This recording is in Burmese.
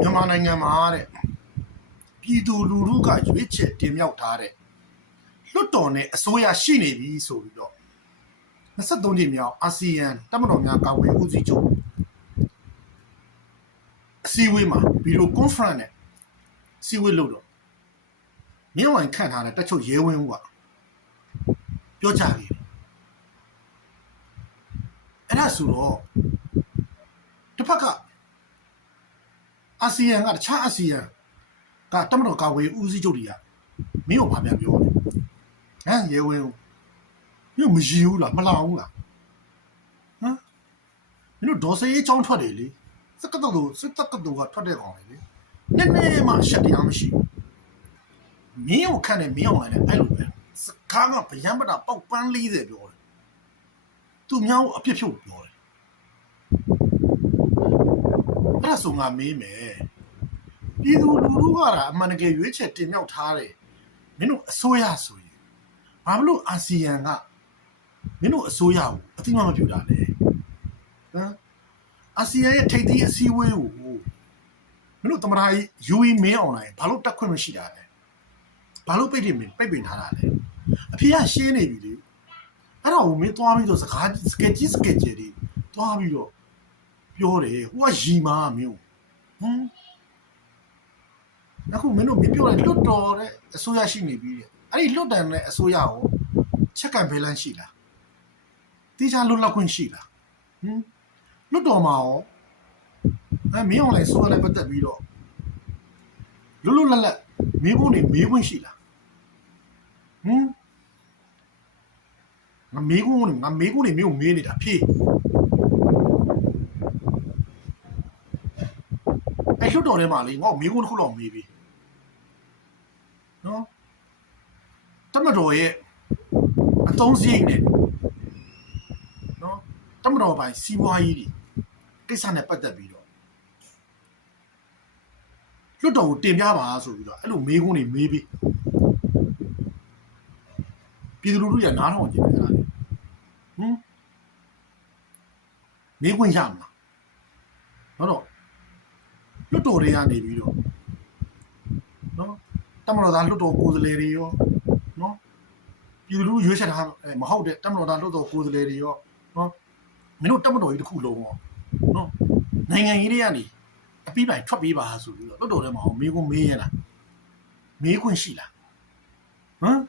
မြန်မာနိုင်ငံမှာတဲ့ပြည်သူလူထုကရွေးချယ်တင်မြှောက်ထားတဲ့လွတ်တော်နဲ့အစိုးရရှိနေပြီဆိုပြီးတော့23နှစ်မြောက်အာဆီယံတပ်မတော်များကာကွယ်ဦးစီးချုပ်အစည်းအဝေးမှာဗီဒီယိုကွန်ဖရင့်နဲ့အစည်းအဝေးလုပ်တော့မြင်းဝိုင်ခန့်ထားတဲ့တပ်ချုပ်ရဲဝင်းဦးကပြောကြတယ်အဲ့ဒါဆိုတော့တစ်ဖက်ကအာဆီယံကတခြားအာဆီယံကတပ်မတော်ကာကွယ်ဦးစီးချုပ်တွေကမင်းကိုဘာပြန်ပြောလဲဟမ်ရဲဝင်းဦးမင်းမရည်ဘူးလားမလောင်ဘူးလားဟမ်မင်းတို့ဒေါ်စရေးချောင်းထွက်တယ်လေစက်ကတော်စစ်တပ်ကတော့ကထွက်တဲ့ကောင်လေနည်းနည်းမှရှက်တရားမရှိဘူးမင်းကိုခန့်တယ်မင်းအောင်လိုက်တယ်အဲ့လိုပဲစကားကဗျံပတာပေါက်ပန်း40ပြောတယ်သူများကိုအပြစ်ဖြုတ်ပြောတယ်အဲ့ဒါဆိုငါမေးမယ်ပြည်သူလူထုကအမှန်တကယ်ရွေးချယ်တင်မြှောက်ထားတယ်မင်းတို့အစိုးရဆိုရင်ဘာလို့အာဆီယံကမင်းတို့အစိုးရကိုအတိမမပြုတာလဲဟမ်အာဆီယံရဲ့ထိပ်သီးအစည်းအဝေးကိုမင်းတို့တမန်တော်ယူအီမင်းအွန်လိုင်းဘာလို့တက်ခွင့်မရှိတာလဲဘာလို့ပိတ်ပင်ထားတာလဲအဖေကရှင်းနေပြီလေအဲ့တော့မင်းသွားပြီးတော့စကားစကက်ကြီးတွေသွားပြီးတော့ပြောတယ်ဟိုကရီမာမင်းဟမ်အခုမင်းတို့မင်းပြောတယ်လွတ်တော်တဲ့အစိုးရရှိနေပြီတဲ့အဲ့ဒီလွတ်တယ်နဲ့အစိုးရကိုချက်ကဘယ်လန်းရှိလားတိကျလွတ်လောက်ခွင့်ရှိလားဟမ်လွတ်တော်မှာရောမင်းအောင်လိုက်စိုးရနဲ့ပတ်သက်ပြီးတော့လွတ်လွတ်လပ်လပ်မေးခွန်းရှိလားဟမ်ငါမေးခွန်းတွေမျိုးမေးနေတာဖြေအဲ့လွတ်တော်ထဲမှာလေငါ့မေးခွန်းတစ်ခုတော့မေးပြီနော်တမတော်ရဲ့အသုံးစရိတ်နဲ့နော်တမတော်ပိုင်းစီးပွားရေးတွေကိစ္စနဲ့ပတ်သက်ပြီးတော့လွတ်တော်ကိုတင်ပြပါဆိုပြီးတော့အဲ့လိုမေးခွန်းတွေမေးပြီးပြည်သူလူထုရနားထောင်ကြည့်တယ်အဲ့ဒါလေမေးခွန်းရမှာတော့လွတ်တော်တွေကနေပြီးတော့နော်တမတော်သားလွတ်တော်ကိုယ်စားလှယ်တွေရောနော်ပြည်သူလူထုရွေးချယ်ထားမဟုတ်တဲ့တမတော်သားလွတ်တော်ကိုယ်စားလှယ်တွေရောနော်မင်းတို့တမတော်ကြီးတစ်ခုလုံးရောနော်နိုင်ငံကြီးတွေကနေအပြီးပိုင်းထွက်ပြေးပါဆိုပြီးတော့လွတ်တော်ထဲမှာမေးခွန်းမေးရလားမေးခွန်းရှိလားဟမ်